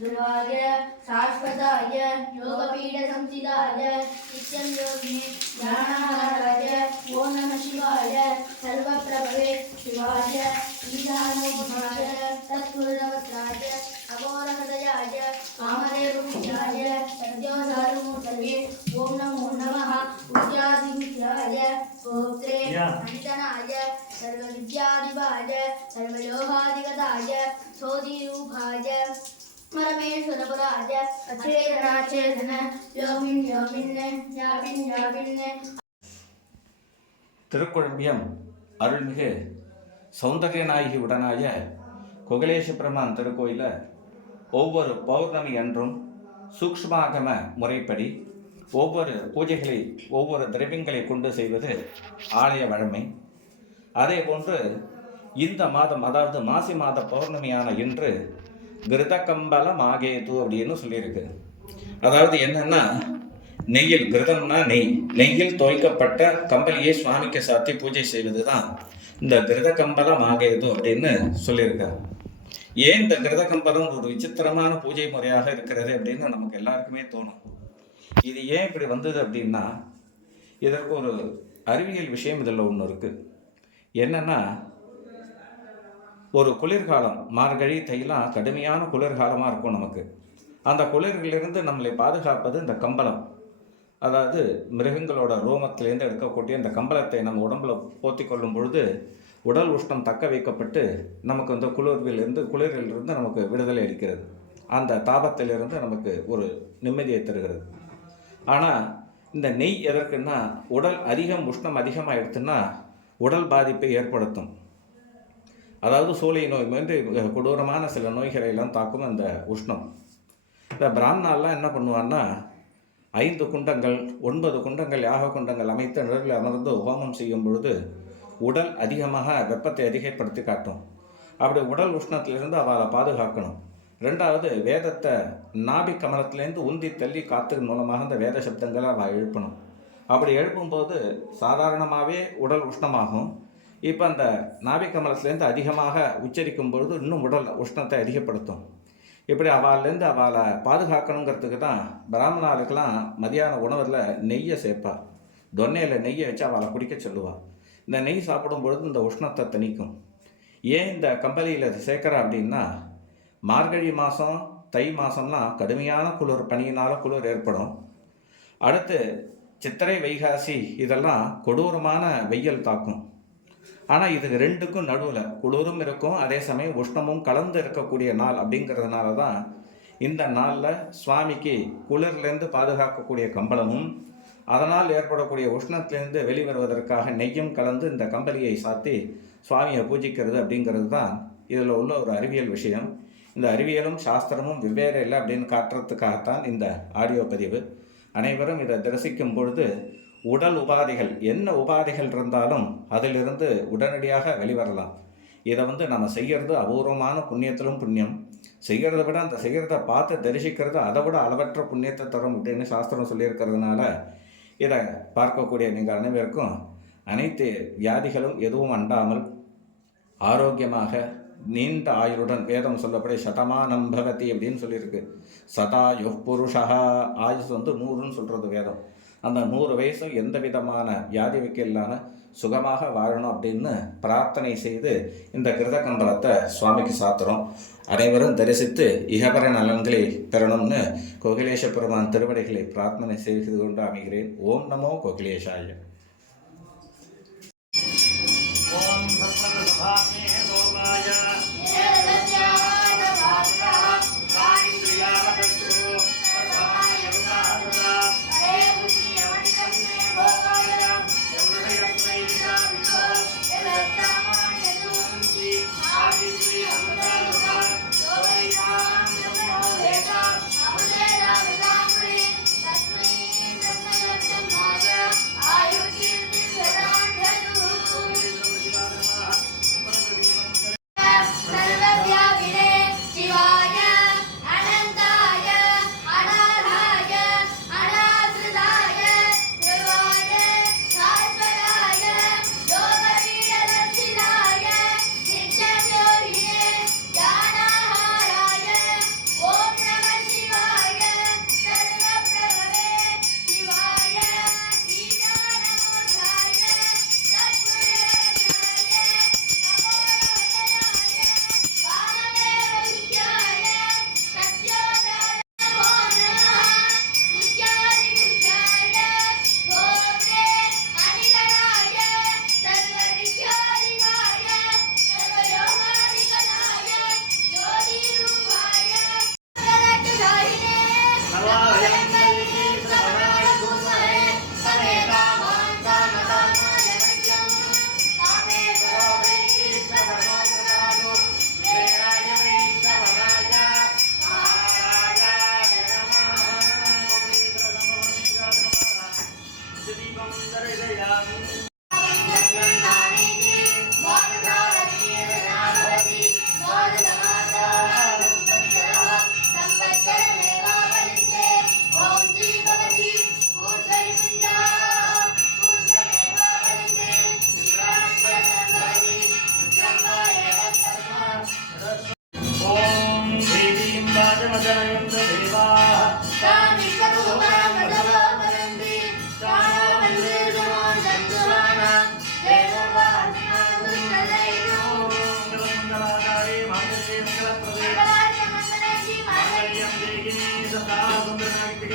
ध्रुवाय शाश्वताय योगपीठसंस्थिताय नित्यं योगिने ज्ञानाहाराय ॐ नमः शिवाय सर्वप्रभवे शिवाय ईशानोमुखाय तत्पुरुषवस्त्राय अघोरहृदयाय कामदेवपूज्याय सद्योसारुमूर्तये ॐ नमो नमः पूज्यादिविद्याय गोत्रे अनितनाय सर्वविद्यादिवाय सर्वलोहादिगताय सोदिरूपाय परमेश्वरपुराय अचेतनाचेतन யோமின் திருக்குழம்பியம் அருள்மிகு சௌந்தர்யநாயகி உடனாய கொகலேஷ பெருமான் திருக்கோயிலில் ஒவ்வொரு பௌர்ணமி அன்றும் சூக்ஷ்மாகம முறைப்படி ஒவ்வொரு பூஜைகளை ஒவ்வொரு திரவியங்களை கொண்டு செய்வது ஆலய வழமை. அதே போன்று இந்த மாதம், அதாவது மாசி மாத பௌர்ணமியான இன்று கிருதகம்பல மாகேது அப்படின்னு சொல்லியிருக்கு. அதாவது என்னன்னா, நெய்யில், கிருதம்னா நெய்யில் தோய்க்கப்பட்ட கம்பளியை சுவாமிக்கு சாத்தி பூஜை செய்வது தான் இந்த கிருதகம்பல மாகேது அப்படின்னு சொல்லியிருக்காரு. ஏன் இந்த கிருதகம்பலம் ஒரு விசித்திரமான பூஜை முறையாக இருக்கிறது அப்படின்னு நமக்கு எல்லாருக்குமே தோணும். இது ஏன் இப்படி வந்தது அப்படின்னா, இதற்கு ஒரு அறிவியல் விஷயம் இதில் ஒன்று இருக்குது. என்னன்னா, ஒரு குளிர்காலம், மார்கழி தைலாம் கடுமையான குளிர்காலமாக இருக்கும் நமக்கு. அந்த குளிர்களிலிருந்து நம்மளை பாதுகாப்பது இந்த கம்பளம். அதாவது மிருகங்களோட ரோமத்திலேருந்து எடுக்கக்கூடிய இந்த கம்பளத்தை நம்ம உடம்புல போத்தி கொள்ளும் பொழுது உடல் உஷ்ணம் தக்க வைக்கப்பட்டு நமக்கு இந்த குளிரிலிருந்து நமக்கு விடுதலை அளிக்கிறது. அந்த தாபத்திலிருந்து நமக்கு ஒரு நிம்மதியை தருகிறது. ஆனால் இந்த நெய் எதற்குன்னா, உடல் உஷ்ணம் அதிகமாகிடுச்சுன்னா உடல் பாதிப்பை ஏற்படுத்தும். அதாவது சூளை நோய் மாதிரி கொடூரமான சில நோய்களை எல்லாம் தாக்கும் அந்த உஷ்ணம். இந்த பிராமணாலாம் என்ன பண்ணுவான்னா, 5 குண்டங்கள் 9 குண்டங்கள் யாக குண்டங்கள் அமைத்து நிழலில் அமர்ந்து ஹோமம் செய்யும் பொழுது உடல் அதிகமாக வெப்பத்தை அதிகப்படுத்தி காட்டும். அப்படி உடல் உஷ்ணத்திலிருந்து அவளை பாதுகாக்கணும். 2வது, வேதத்தை நாபி கமலத்திலேருந்து உந்தி தள்ளி காத்து மூலமாக அந்த வேத சப்தங்களை அவள் எழுப்பணும். அப்படி எழுப்பும்போது சாதாரணமாகவே உடல் உஷ்ணமாகும். இப்போ அந்த நாபி கமலத்திலேருந்து அதிகமாக உச்சரிக்கும் பொழுது இன்னும் உடல் உஷ்ணத்தை அதிகப்படுத்தும். இப்படி அவள்லேருந்து அவளை பாதுகாக்கணுங்கிறதுக்கு தான் பிராமணாளுக்கெல்லாம் மதியான உணவில் நெய்யை சேர்ப்பா. தொன்னையில் நெய்யை வச்சு அவளை குடிக்க சொல்லுவாள். இந்த நெய் சாப்பிடும் பொழுது இந்த உஷ்ணத்தை தணிக்கும். ஏன் இந்த கம்பளியில் சேர்க்குறா அப்படின்னா, மார்கழி மாதம் தை மாதம்லாம் கடுமையான குளிர், பனியினால் குளிர் ஏற்படும். அடுத்து சித்திரை வைகாசி இதெல்லாம் கொடூரமான வெயில் தாக்கும். ஆனால் இதுக்கு 2க்கும் நடுவில் குளிரும் இருக்கும், அதே சமயம் உஷ்ணமும் கலந்து இருக்கக்கூடிய நாள். அப்படிங்கிறதுனால தான் இந்த நாளில் சுவாமிக்கு குளிர்லேருந்து பாதுகாக்கக்கூடிய கம்பளமும் அதனால் ஏற்படக்கூடிய உஷ்ணத்திலேருந்து வெளிவருவதற்காக நெய்யும் கலந்து இந்த கம்பளியை சாத்தி சுவாமியை பூஜிக்கிறது அப்படிங்கிறது தான் இதில் உள்ள ஒரு அறிவியல் விஷயம். இந்த அறிவியலும் சாஸ்திரமும் வெவ்வேறு இல்லை அப்படின்னு காட்டுறதுக்காகத்தான் இந்த ஆடியோ பதிவு. அனைவரும் இதை தரிசிக்கும் பொழுது உடல் உபாதைகள், என்ன உபாதைகள் இருந்தாலும் அதிலிருந்து உடனடியாக வெளிவரலாம். இதை நம்ம செய்கிறது அபூர்வமான புண்ணியத்திலும் புண்ணியம். செய்கிறத விட அந்த செய்கிறத பார்த்து தரிசிக்கிறது அதை விட அளவற்ற புண்ணியத்தை தரும் அப்படின்னு சாஸ்திரம் சொல்லியிருக்கிறதுனால இதை பார்க்கக்கூடிய நீங்கள் அனைவருக்கும் அனைத்து வியாதிகளும் எதுவும் அண்டாமல் ஆரோக்கியமாக நீண்ட ஆயுளுடன், வேதம் சொல்லப்படி சதமானம் பவதி அப்படின்னு சொல்லியிருக்கு. சதா புருஷா, ஆயுஸ் 100ன்னு சொல்கிறது வேதம். அந்த 100 வயசும் எந்த விதமான வியாதி வைக்க இல்லாமல் சுகமாக வாழணும் அப்படின்னு பிரார்த்தனை செய்து இந்த கிருதகம்பலத்தை சுவாமிக்கு சாத்துறோம். அனைவரும் தரிசித்து இகபர நலன்களை பெறணும்னு கோகிலேஷ பெருமான் திருவடிகளை பிரார்த்தனை செய்து கொண்டு அமைகிறேன். ஓம் நமோ கோகிலேஷாய.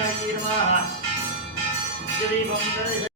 नमः